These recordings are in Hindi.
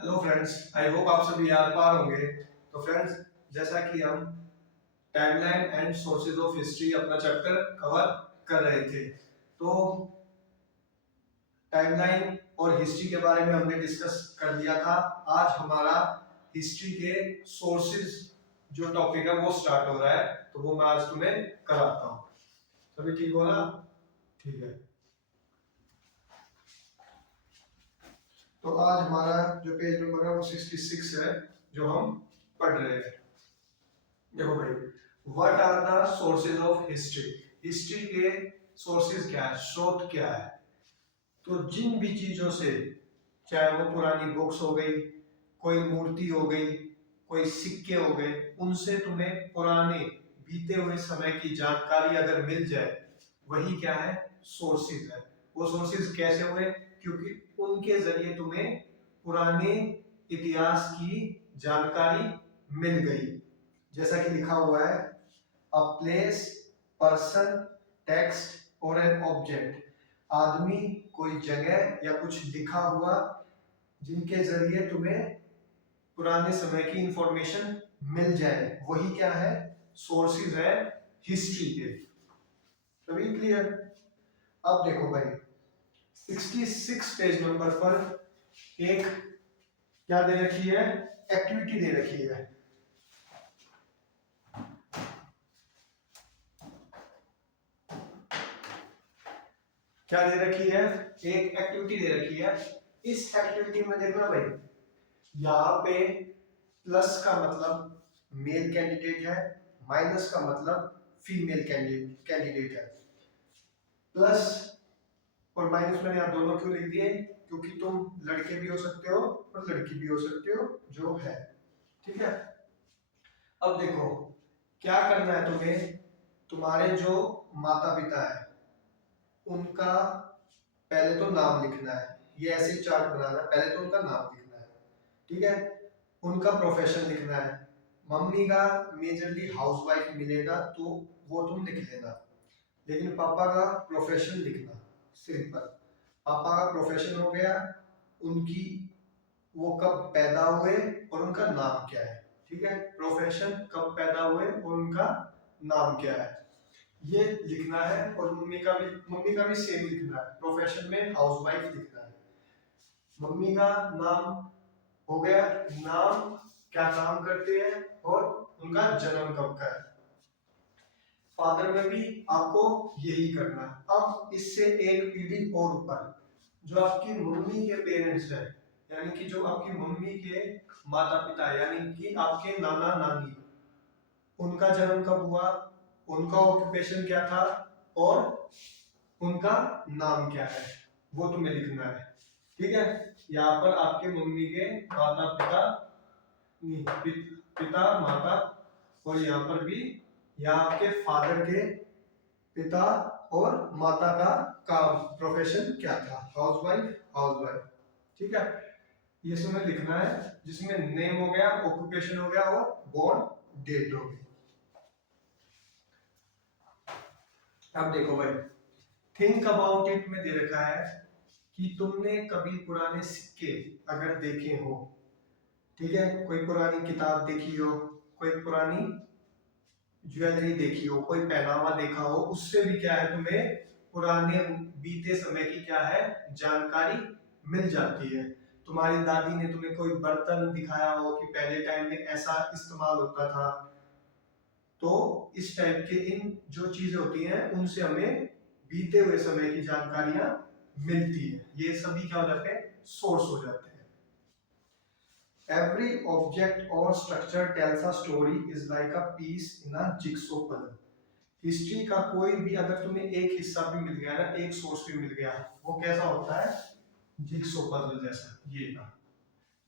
हेलो फ्रेंड्स, आई होप आप सभी याद पार होंगे। तो फ्रेंड्स, जैसा कि हम timeline and sources of history अपना चैप्टर कवर कर रहे थे, तो टाइमलाइन और हिस्ट्री के बारे में हमने डिस्कस कर लिया था। आज हमारा हिस्ट्री के सोर्सेज जो टॉपिक है वो स्टार्ट हो रहा है, तो वो मैं आज तुम्हें कराता हूँ। सभी ठीक हो ना? ठीक है। तो आज हमारा जो पेज नंबर है वो 66 है, जो हम पढ़ रहे हैं। देखो भाई, what are the sources of history? History के सोर्सेज क्या है, स्रोत क्या है? तो जिन भी चीजों से, चाहे वो पुरानी बुक्स हो गई, कोई मूर्ति हो गई, कोई सिक्के हो गए, उनसे तुम्हें पुराने बीते हुए समय की जानकारी अगर मिल जाए, वही क्या है, सोर्सेज है। वो सोर्सेज कैसे हुए? क्योंकि उनके जरिए तुम्हें पुराने इतिहास की जानकारी मिल गई। जैसा कि लिखा हुआ है, अ प्लेस, पर्सन, टेक्स्ट और एन ऑब्जेक्ट। आदमी, कोई जगह या कुछ लिखा हुआ, जिनके जरिए तुम्हें पुराने समय की इंफॉर्मेशन मिल जाए, वही क्या है, सोर्सेज है हिस्ट्री के। सभी क्लियर? अब देखो भाई, 66 पेज नंबर पर एक क्या दे रखी है, एक्टिविटी दे रखी है। क्या दे रखी है? एक एक्टिविटी दे रखी है। इस एक्टिविटी में देखना भाई, यहाँ पे प्लस का मतलब मेल कैंडिडेट है, माइनस का मतलब फीमेल कैंडिडेट है। प्लस और माइनस मैंने यहाँ दोनों क्यों लिख दिए? क्योंकि तुम लड़के भी हो सकते हो और लड़की भी हो सकते हो, जो है। ठीक है। अब देखो, क्या करना है तुम्हें, तुम्हारे जो माता पिता है उनका पहले तो नाम लिखना है। ये ऐसे ही चार्ट बनाना है, पहले तो उनका नाम लिखना है। ठीक है। उनका प्रोफेशन लिखना है। मम्मी का मेजरली हाउसवाइफ मिलेगा, तो वो तुम लिख लेना, लेकिन पापा का प्रोफेशन लिखना। सिंपल, पापा का प्रोफेशन हो गया, उनकी वो कब पैदा हुए और उनका नाम क्या है। ठीक है, प्रोफेशन, कब पैदा हुए और उनका नाम क्या है, ये लिखना है। और मम्मी का भी सेम लिखना है, प्रोफेशन में हाउसवाइफ लिखना है। मम्मी का नाम हो गया, नाम, क्या काम करते हैं और उनका जन्म कब का है। फादर में भी आपको यही करना है। अब इससे एक पीढ़ी और ऊपर, जो आपकी मम्मी के पेरेंट्स हैं, यानी कि जो आपकी मम्मी के माता पिता, यानी कि आपके नाना नानी, उनका जन्म कब हुआ, उनका ऑक्यूपेशन क्या था और उनका नाम क्या है, वो तुम्हें लिखना है। ठीक है। यहाँ पर आपके मम्मी के माता पिता, पिता माता, और यहाँ पर भी यहाँ आपके फादर के पिता और माता का काम, प्रोफेशन क्या था, हाउसवाइफ, हाउसवाइफ। ठीक है। ये इसमें लिखना है, जिसमें नेम हो गया, ऑक्यूपेशन हो गया और बोर्न डेट हो गई। अब देखो भाई, थिंक अबाउट इट में दे रखा है कि तुमने कभी पुराने सिक्के अगर देखे हो, ठीक है, कोई पुरानी किताब देखी हो, कोई पुरानी ज्वेलरी देखी हो, कोई पहनावा देखा हो, उससे भी क्या है, तुम्हें पुराने बीते समय की क्या है, जानकारी मिल जाती है। तुम्हारी दादी ने तुम्हें कोई बर्तन दिखाया हो कि पहले टाइम में ऐसा इस्तेमाल होता था, तो इस टाइप के इन जो चीजें होती हैं उनसे हमें बीते हुए समय की जानकारियां मिलती है। ये सभी क्या हो जाते हैं, सोर्स हो जाते हैं। Every object or structure tells a story is like a piece in a jigsaw puzzle. History का कोई भी अगर तुम्हें एक हिस्सा भी मिल गया ना, एक सोर्स भी मिल गया, वो कैसा होता है, जिक्सो पजल जैसा। ये ना,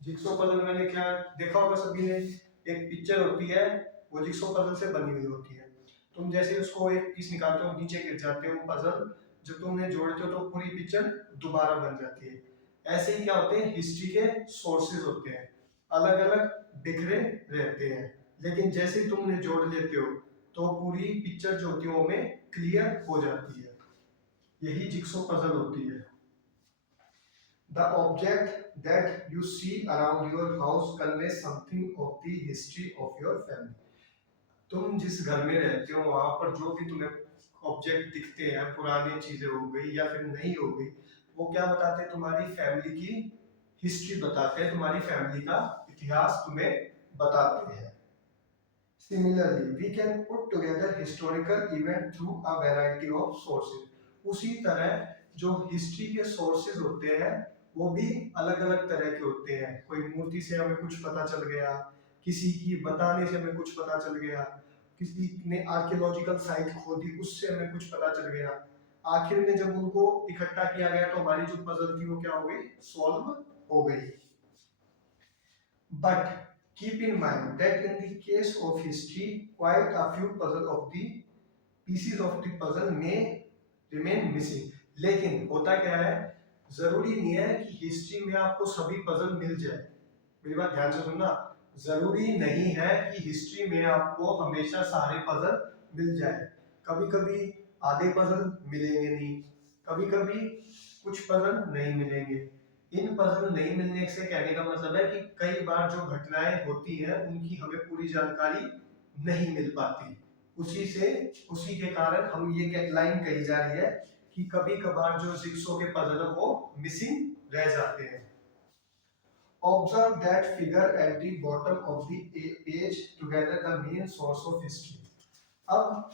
जिक्सो पजल मैंने क्या देखा होगा सभी ने, एक पिक्चर होती है, वो जिक्सो पजल से बनी हुई होती है। तुम जैसे उसको एक पीस निकालते हो, नीचे गिर जाते हो पजल, जब तुम उन्हें जोड़ते हो तो पूरी पिक्चर दोबारा बन जाती है। ऐसे ही क्या होते हैं, हिस्ट्री के सोर्सेज होते हैं, अलग अलग बिखरे रहते हैं, लेकिन जैसे ही तुम उन्हें जोड़ लेते हो तो पूरी पिक्चर जो होती है वो में क्लियर हो जाती है। यही जिक्सो पजल होती है। The object that you see around your house conveys something of the history of your family. तुम जिस घर में रहते हो वहां पर जो भी तुम्हें ऑब्जेक्ट दिखते हैं, पुरानी चीजें हो गई या फिर नहीं हो गई, वो क्या बताते हैं? तुम्हारी फैमिली की हिस्ट्री बताते हैं, तुम्हारी फैमिली का इतिहास तुम्हें बताते हैं। Similarly, we can put together historical event through a variety of sources. उसी तरह जो हिस्ट्री के सोर्सेज होते हैं वो भी अलग अलग तरह के होते हैं। कोई मूर्ति से हमें कुछ पता चल गया, किसी की बताने से हमें कुछ पता चल गया, किसी ने आर्कियोलॉजिकल साइट खोदी उससे हमें कुछ पता चल गया। आखिर में जब उनको इकट्ठा किया गया तो हमारी जो पजल थी वो क्या हो गई? सॉल्व हो गई। But keep in mind that in the case of history, quite a few puzzle of the pieces of the puzzle may remain missing. लेकिन होता क्या है, जरूरी नहीं है कि हिस्ट्री में आपको सभी पजल मिल जाए। मेरी बात ध्यान से सुनना, जरूरी नहीं है कि हिस्ट्री में आपको हमेशा सारे पजल मिल जाए। कभी कभी आधे पजल मिलेंगे नहीं, कभी कभी कुछ पजल नहीं मिलेंगे। इन पजल नहीं मिलने से कहने का मतलब है कि कई बार जो घटनाएं होती हैं उनकी हमें पूरी जानकारी नहीं मिल पाती। उसी के कारण हम ये लाइन कही जा रही है कि कभी कभार जो जिक्सो के पजल है वो मिसिंग रह जाते हैं। Observe that figure at the bottom of the page together the main source of history. अब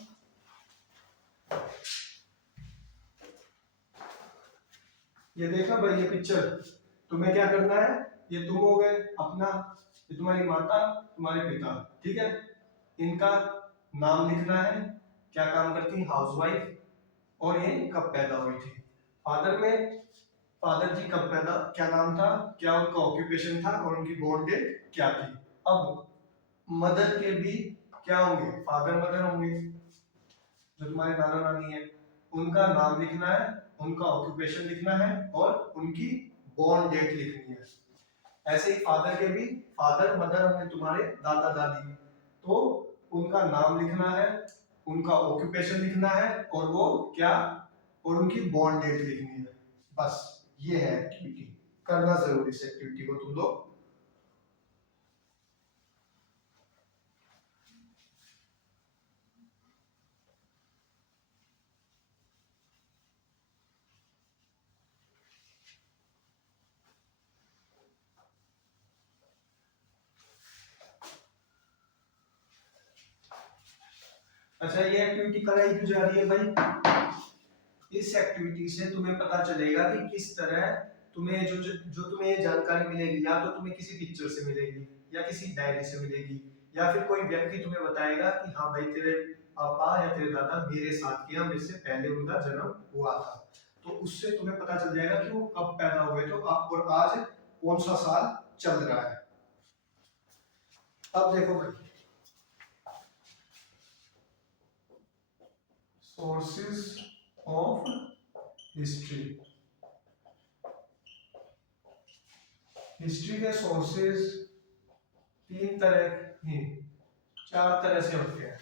ये देखा भाई, ये पिक्चर तुम्हें क्या करना है? ये तुम हो गए अपना, ये तुम्हारी माता, तुम्हारे पिता, ठीक है? इनका नाम लिखना है, क्या काम करती? हाउसवाइफ। और ये कब पैदा हुई थी? फादर जी कब पैदा, क्या नाम था, क्या उनका ऑक्यूपेशन था और उनकी बॉर्न डेट क्या थी। अब मदर के भी क्या होंगे? फादर मदर होंगे, जो तुम्हारे नाना नानी है, उनका नाम लिखना है, उनका ऑक्यूपेशन लिखना है और उनकी बॉर्न डेट लिखनी है। ऐसे ही फादर के भी फादर मदर होंगे तुम्हारे दादा दादी, तो उनका नाम लिखना है, उनका ऑक्यूपेशन लिखना है और वो क्या, और उनकी बॉर्न डेट लिखनी है। बस ये है एक्टिविटी, करना जरूरी है एक्टिविटी को तुम लोग। अच्छा, ये एक्टिविटी कराई क्यों जा रही है भाई? इस एक्टिविटी से तुम्हें पता चलेगा कि किस तरह तुम्हें जो तुम्हें ये जानकारी मिलेगी, या तो तुम्हें किसी पिक्चर से मिलेगी, या किसी डायरी से मिलेगी, या फिर कोई व्यक्ति तुम्हें बताएगा कि हाँ भाई तेरे पापा या तेरे दादा मेरे साथ किया, मेरे से पहले उनका जन्म हुआ था। तो उससे तुम्हें पता चल जाएगा कि वो कब पैदा हुए, तो अब और आज कौन सा साल चल रहा है। अब देखो भाई, sources of history, हिस्ट्री के सोर्सेज तीन तरह नहीं, चार तरह से होते हैं।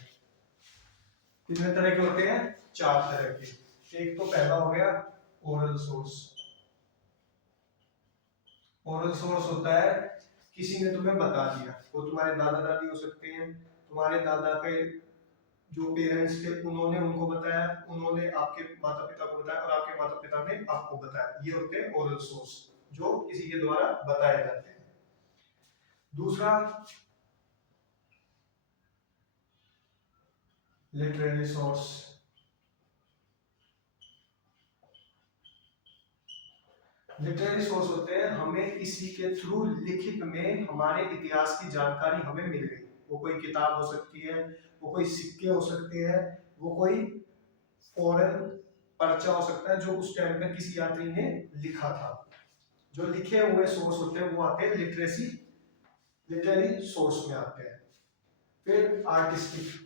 कितने तरह के होते हैं? चार तरह के। एक तो पहला हो गया ओरल सोर्स। ओरल सोर्स होता है किसी ने तुम्हें बता दिया, वो तुम्हारे दादा दादी हो सकते हैं, तुम्हारे दादा के जो पेरेंट्स थे उन्होंने उनको बताया, उन्होंने आपके माता पिता को बताया और आपके माता पिता ने आपको बताया। ये होते हैं ओरल सोर्स, जो किसी के द्वारा बताए जाते हैं। दूसरा लिटरेरी सोर्स। लिटरेरी सोर्स होते हैं हमें किसी के थ्रू लिखित में हमारे इतिहास की जानकारी हमें मिल गई। वो कोई किताब हो सकती है, वो कोई सिक्के हो सकते हैं, वो कोई फॉरेन पर्चा हो सकता है जो उस टाइम पे किसी यात्री ने लिखा था। जो लिखे हुए सोर्स होते हैं वो आते हैं लिटरेरी सोर्स में आते हैं। फिर आर्टिस्टिक।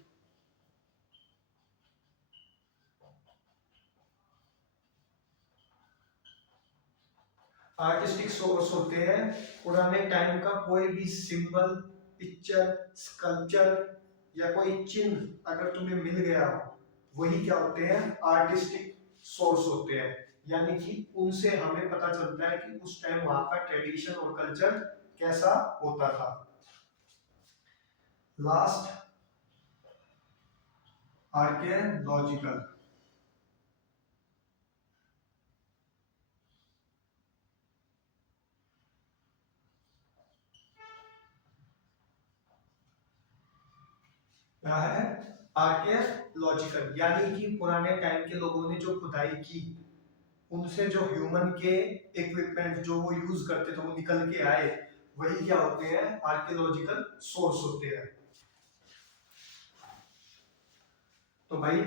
आर्टिस्टिक सोर्स होते हैं पुराने टाइम का कोई भी सिंबल, पिक्चर, स्कल्पचर या कोई चिन्ह अगर तुम्हें मिल गया हो, वही क्या होते हैं? आर्टिस्टिक सोर्स होते हैं। यानी कि उनसे हमें पता चलता है कि उस टाइम वहां का ट्रेडिशन और कल्चर कैसा होता था। Last, archaeological. क्या है? आर्कियोलॉजिकल, यानी कि पुराने टाइम के लोगों ने जो खुदाई की, उनसे जो ह्यूमन के इक्विपमेंट जो वो यूज करते थे वो निकल के आए, वही क्या होते हैं? आर्कियोलॉजिकल सोर्स होते हैं। तो भाई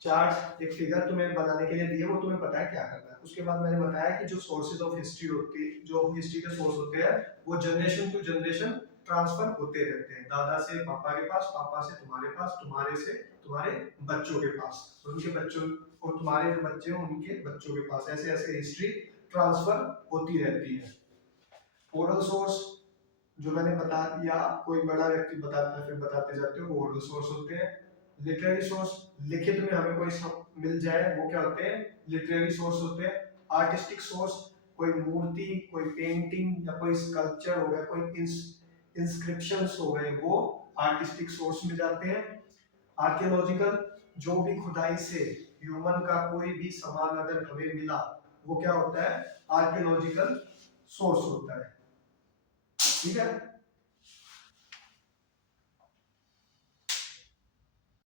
चार्ट, एक फिगर तुम्हें बनाने के लिए दिए, वो तुम्हें पता है क्या करना है। उसके बाद मैंने बताया कि जो सोर्सेज ऑफ हिस्ट्री होती है, जो हिस्ट्री के सोर्स होते हैं, वो जनरेशन टू जनरेशन ट्रांसफर होते रहते हैं। दादा से पापा के पास, पापा से तुम्हारे पास, तुम्हारे से तुम्हारे बच्चों के पास, उनके बच्चों, और तुम्हारे जो बच्चे हैं उनके बच्चों के पास, ऐसे ऐसे हिस्ट्री ट्रांसफर होती रहती है। ओरल सोर्स जो मैंने बता दिया, कोई बड़ा व्यक्ति बताता है फिर बताते जाते हो, वो ओरल सोर्स होते हैं। लिटरेरी सोर्स, लिखित में हमें कोई मिल जाए, वो क्या होते हैं? लिटरेरी सोर्स होते हैं। आर्टिस्टिक सोर्स, कोई मूर्ति, कोई पेंटिंग या कोई स्कल्पचर हो गया, कोई इंस्क्रिप्शंस हो गए, वो आर्टिस्टिक सोर्स में जाते हैं। आर्कियोलॉजिकल, जो भी खुदाई से ह्यूमन का कोई भी सामान अगर हमें मिला, वो क्या होता है? आर्कियोलॉजिकल सोर्स होता है। ठीक है।